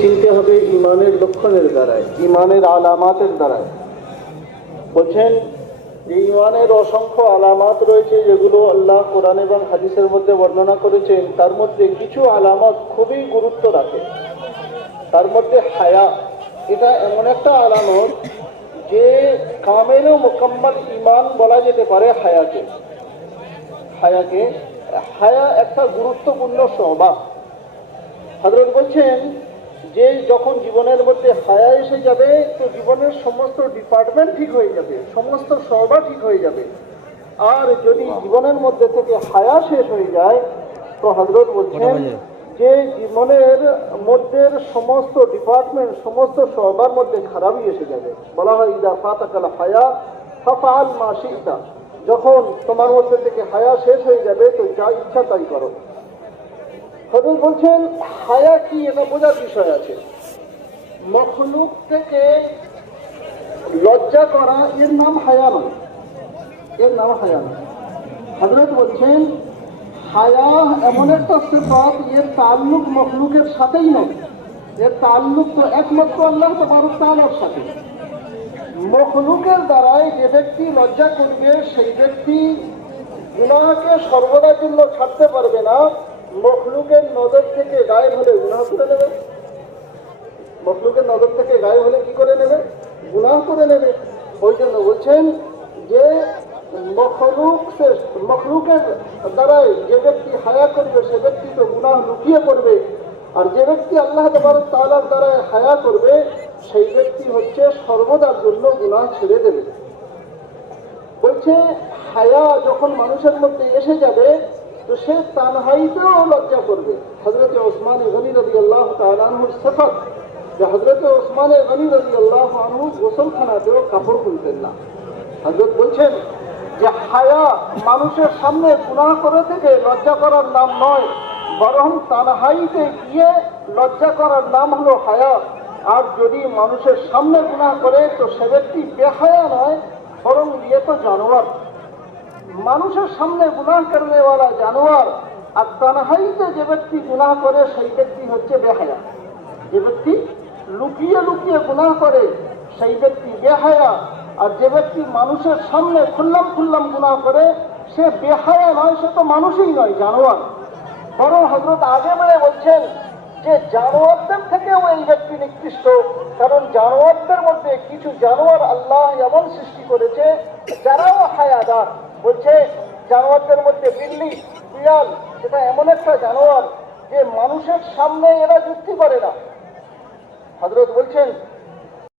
চিনতে হবে ইমানের লক্ষণের দ্বারায়, ইমানের আলামাতের দ্বারায়। বলছেন যে ইমানের অসংখ্য আলামাত রয়েছে যেগুলো আল্লাহ কোরআন এবং হাদিসের মধ্যে বর্ণনা করেছেন। তার মধ্যে কিছু আলামত খুবই গুরুত্ব রাখে। তার মধ্যে হায়া, এটা এমন একটা আলামত যে কামেল ও মোকাম্মল ইমান বলা যেতে পারে হায়াকে। হায়া একটা গুরুত্বপূর্ণ স্বভাব। হযরত বলছেন যে যখন জীবনের মধ্যে হায়া এসে যাবে তো জীবনের সমস্ত ডিপার্টমেন্ট ঠিক হয়ে যাবে, সমস্ত স্বভাব ঠিক হয়ে যাবে। আর যদি জীবনের মধ্যে থেকে হায়া শেষ হয়ে যায় তো হযরত বলছেন যে জীবনের মধ্যে সমস্ত ডিপার্টমেন্ট, সমস্ত স্বভাবের মধ্যে খারাপই এসে যাবে। বলা হয় ইদা ফাতাকাল হায়া ফাফআল মা শি'তা, যখন তোমার মধ্যে থেকে হায়া শেষ হয়ে যাবে তো যা ইচ্ছা তাই করো। হযরত বলছেন হায়া কি, এটা বোঝার বিষয় আছে। মখলুক থেকে লজ্জা করা এর নাম হায়া নয়, এর নাম হায়া নয়। হযরত বলছেন হায়া এমন একটা সিফাত, এর তাল্লুক মখলুকের সাথেই নয়, এর তাল্লুক তো একমাত্র আল্লাহ তাবারক তাআলার সাথে। মখলুকের দ্বারাই যে ব্যক্তি লজ্জা করবে সেই ব্যক্তি গুনাহকে সর্বদার জন্য ছাড়তে পারবে না। মখলুকের নজর থেকে গায়েব হলে গুনাহ করে নেবে, মখলুকের নজর থেকে গায়েব হলে কি করে নেবে? গুনাহ করে নেবে। ওই জন্য বলছেন যে মখলুকের দ্বারাই যে ব্যক্তি হায়া করবে সে ব্যক্তি তো গুনাহ লুকিয়ে করবে, আর যে ব্যক্তি আল্লাহ তাবারক তাআলার দ্বারা হায়া করবে সেই ব্যক্তি হচ্ছে সর্বদার জন্য গুনাহ ছেড়ে দেবে। বলছে হায়া যখন মানুষের মধ্যে এসে যাবে তো সে তানহাইতেও লজ্জা করবে। হযরত ওসমান গনি রাদিয়াল্লাহু তাআলা আনহুর সিফাত যে হযরত ওসমান গনি রাদিয়াল্লাহু আনহু গোসলখানাতেও কাপড় খুলতেন না। হযরত বলছেন যে হায়া মানুষের সামনে গুনাহ করে থেকে লজ্জা করার নাম নয়, বরং তানহাইতে গিয়ে লজ্জা করার নাম হলো হায়া। আর যদি মানুষের সামনে গুনাহ করে তো সে ব্যক্তি বেহায়া নয়, বরং ইয়ে তো জানোয়ার। মানুষের সামনে গুনাহ করনেওয়ালা জানোয়ার, আর তানহাইতে যে ব্যক্তি গুনাহ করে সেই ব্যক্তি হচ্ছে বেহায়া। যে ব্যক্তি লুকিয়ে লুকিয়ে গুনাহ করে সেই ব্যক্তি বেহায়া, আর যে ব্যক্তি মানুষের সামনে খুল্লাম খুল্লাম গুনাহ করে সে বেহায়া নয়, সে তো মানুষই নয়, জানোয়ার। বরং হযরত আগে বলছেন যে জানোয়ারদের থেকেও এই ব্যক্তি নিকৃষ্ট, কারণ জানোয়ারদের মধ্যে কিছু জানোয়ার আল্লাহ এমন সৃষ্টি করেছে যারাও হায়াদার। বলছে জানোয়ারদের মধ্যে বিল্লি, বিড়াল, এটা এমন একটা জানোয়ার যে মানুষের সামনে এরা যুক্তি করে না। হযরত বলছেন